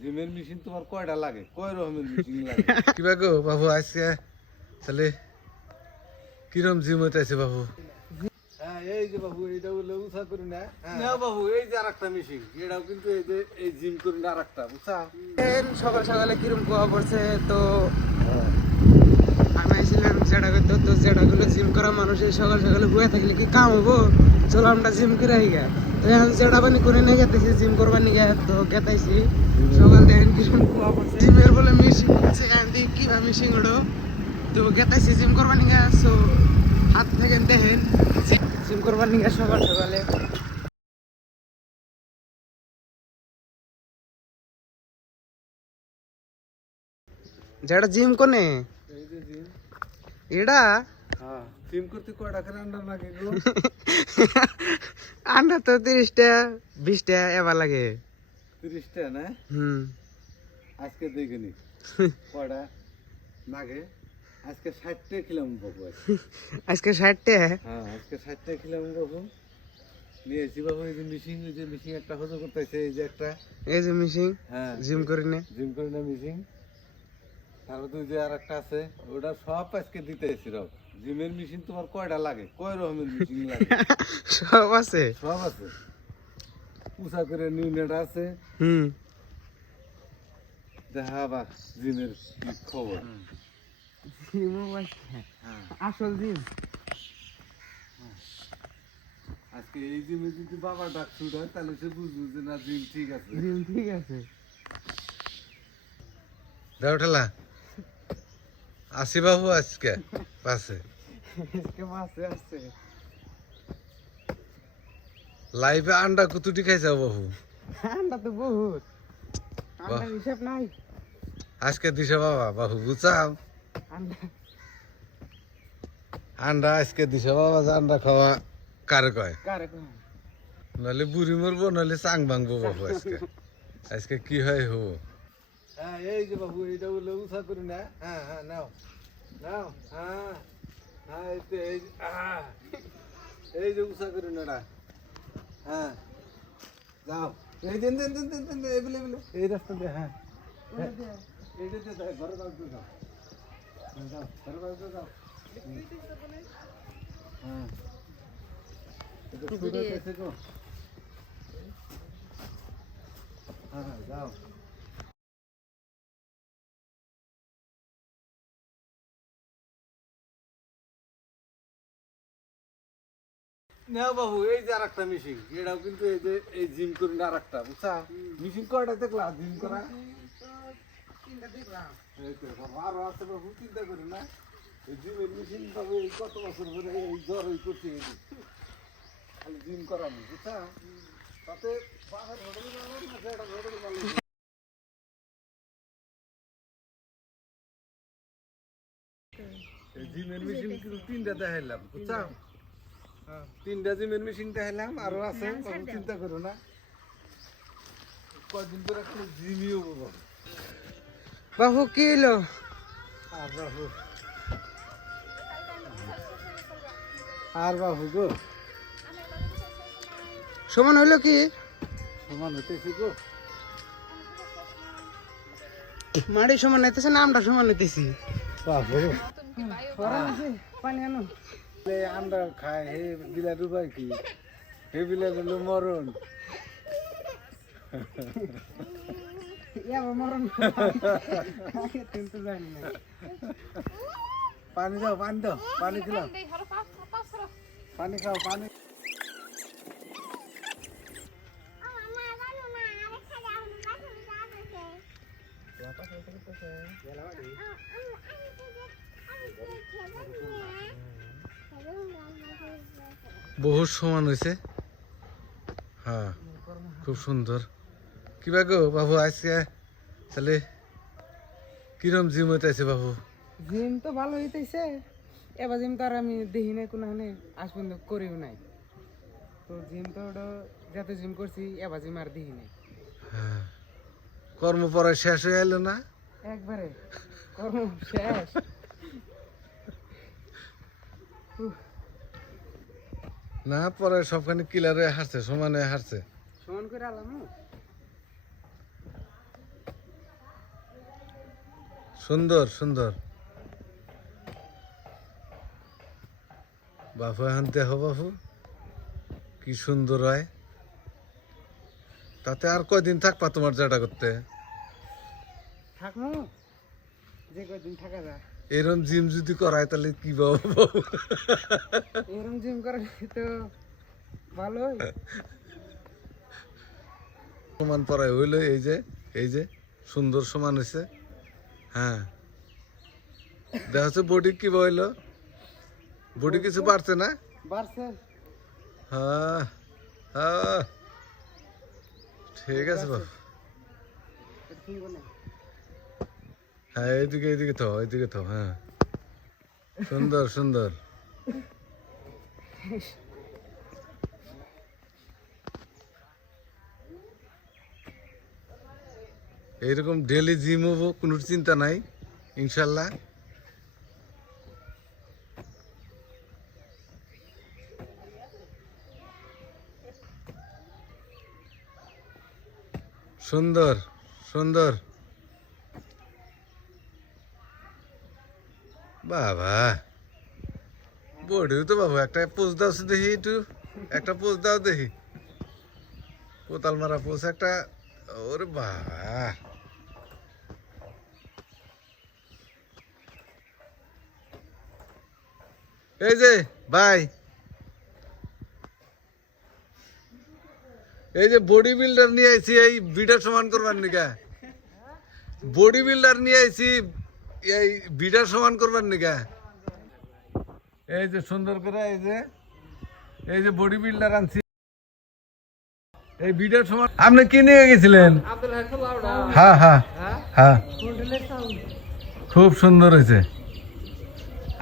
জিমের মেশিন তোমার কয়টা লাগে, কয় রকমের মেশিন লাগে? কিবা গো বাবু আজকে তাহলে কিরম জিম হইতেছে বাবু? হ্যাঁ এই যে বাবু এইটা বলে উষা করি না না বাবু, এই যে আরেকটা মেশিন, এটাও কিন্তু এই যে এই জিম করি না আরেকটা, বুঝছা? সকাল সকালে কিরম কুয়া পড়ছে তো আমি আইছিলাম যেটা করতে, তো যেটাগুলো জিম করা মানুষ এই সকাল সকালে বয়ে থাকলে কি কাম হবো? চলো আমরা জিম করে আই গা। তো এখন যেটা বানি করে নিয়ে গেতেছি জিম করবার নিয়ে, তো গেতাইছি সকাল দেখেন কিরম কুয়া পড়ছে। জিমের বলে মিশিং আছে, এখন দেখি কিভাবে মিশিং ওড়ো, তো গেতাইছি জিম করবার নিয়ে। সো হাত থেকে দেখেন জিম করবার নিয়ে সকাল সকালে। যেটা জিম কোনে এই যে জিম, এডা হ্যাঁ জিম করতে কয়টা করে আন্ডা লাগে গো? আন্ডা তো 30টা 20টা এবার লাগে। 30টা না? আজকে দেখিনি কয়টা লাগে। আজকে 60টা খেলাম বাবু। আজকে 60টা। হ্যাঁ আজকে 60টা খেলাম বাবু। নিয়েছি বাবু এই যে মিশিং, এই যে মিশিং একটা হজম করতেছে, এই যে একটা, এই যে মিশিং হ্যাঁ জিম করি না, জিম করি না মিশিং। তারপর তুই যে আর একটা আছে ওটা সব আজকে দিতে এসেছিলাম। জিমের মেশিন তোমার কয়টা লাগে, কয় রকমের মেশিন লাগে? সব আছে, সব আছে। উষা করে নিউনেট আছে। দেখা বা জিমের কি খবর। আসল জিম আজকে এই জিমে যদি বাবা ডাক ছুটায় তাহলে সে বুঝবো যে না জিম ঠিক আছে। জিম ঠিক আছে। দাও ঠেলা আসি বাবু আজকে পাশে আজকে মাসে আসছে। লাইভে আন্ডা কুতুটি খাইছে বাবু? আন্ডা তো বহুত, আন্ডার হিসাব নাই। আজকে দিছে বাবা বাবু বুঝাও আন্ডা আন্ডা আজকে দিছে বাবা, যে আন্ডা খাওয়া কারে কয়? কারে কয়? নাহলে বুড়ি মরবো, নাহলে চাং ভাঙবো বাবু। আজকে আজকে কি হয় হো? হ্যাঁ এই যে বাবু এইটা বলে উষা করি না। হ্যাঁ হ্যাঁ নাও নাও, হ্যাঁ হ্যাঁ এই যে এই যে উষা করি না। হ্যাঁ যাও এই দিন দিন দিন দিন দিন এগুলো এগুলো এই রাস্তা দিয়ে। হ্যাঁ এইটা দিয়ে যাও, ঘরে বাড়তে যাও। যাও ঘরে বাড়তে যাও। হ্যাঁ এটা শুরু হয়েছে গো। হ্যাঁ হ্যাঁ যাও। না বাবু এই যে আর একটা মেশিন, এটাও কিন্তু এই যে এই জিম করি না আর একটা, বুঝছা? মেশিন কয়টা দেখলা জিম করা? এই তো বাবু, আরো আছে বাবু, চিন্তা করি না। এই জিমের মেশিন বাবু এই কত বছর ধরে এই জ্বর এই করছে, খালি জিম করানো, বুঝছা? তাতে বাবার হোটেল ভালো না সেটা হোটেল ভালো। এই জিমের মেশিন কিন্তু 3টা দেখাইলাম, বুঝছা? 3টা জিমের মেশিন দেখাইলাম, আরো আছে বাবু, চিন্তা করো না। কয়দিন পরে খালি জিমই হবো বাবু। বাবু কি হলো? আর বাবু, আর বাবু গো, সমান হইলো কি? সমান হইতেছে গো। মাড়ি সমান হইতেছে না, আমরা সমান হইতেছি। বাবু পানি আনো। আমরা খাই হে বিলার উপায় কি? হে বিলার হলো মরণ। মরণ কিন্তু জানি না। পানি দাও, পানি দাও, পানি খেলাম, পানি খাও, পানি। বহুত সমান হয়েছে। হ্যাঁ খুব সুন্দর। কিবা গো বাবু আজকে তাহলে কিরম জিম হইতেছে বাবু? জিম তো ভালো হইতেছে, এবার জিম তো আর আমি দেখি নাই কোনো হানে, আজ পর্যন্ত করিও নাই। তো জিম তো ওটা যত জিম করছি, এবার জিম আর দেখি নাই। হ্যাঁ কর্ম পড়া শেষ হয়ে এলো না? একবারে কর্ম শেষ। না পরে সবখানে কিলারে হারছে, সমানে হারছে। সমান করে আলাম। সুন্দর সুন্দর বাপু এখন দেখো বাপু কি সুন্দর হয় তাতে আর কয়দিন থাকবা তোমার জায়গা করতে থাকমু যে কয়দিন থাকা যায় এরম জিম যদি করায় তাহলে কি বাবু বাবু এরকম জিম করে তো ভালোই সমান পড়ায় হইলো এই যে সুন্দর সমান হয়েছে হ্যাঁ দেখা যাচ্ছে বডি কি হইলো বডি কিছু বাড়ছে না বাড়ছে হ্যাঁ হ্যাঁ ঠিক আছে বাবু ঠিক বলে হ্যাঁ এইদিকে তো হ্যাঁ সুন্দর সুন্দর এইরকম ডেলি জিম হবো কোনো চিন্তা নাই ইনশাল্লাহ সুন্দর সুন্দর বাবা বডি তো বাবু একটা পোজ দাও দেখি একটু একটা পোজ দাও দেখি কোতাল মারা পোজ একটা ওরে বাবা এই যে ভাই এই যে বডি বিল্ডার নিয়ে আইছি এই ভিডিও সমান করবার নিকা বডি বিল্ডার নিয়ে আইছি এই ভিডিও সমান করবার নিকা এই যে সুন্দর করে এই যে বডি বিল্ডার আনছি এই ভিডিও সমান আপনি কি নিয়ে গেছিলেন হ্যাঁ হ্যাঁ হ্যাঁ খুব সুন্দর হয়েছে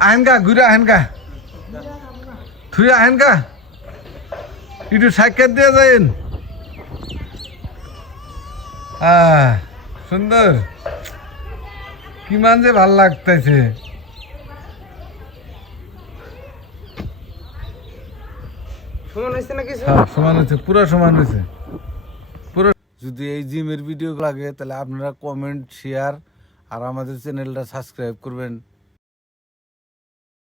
আহেনকা ঘুরে আহেনকা তুই আহেনকা একটু সাক্ষাৎ দিয়ে যাইন সুন্দর কি মান যে ভাল লাগতেছে সমান হয়েছে না কিছু হ্যাঁ সমান হয়েছে পুরো সমান হয়েছে পুরো যদি এই জিমের ভিডিও লাগে তাহলে আপনারা কমেন্ট শেয়ার আর আমাদের চ্যানেলটা সাবস্ক্রাইব করবেন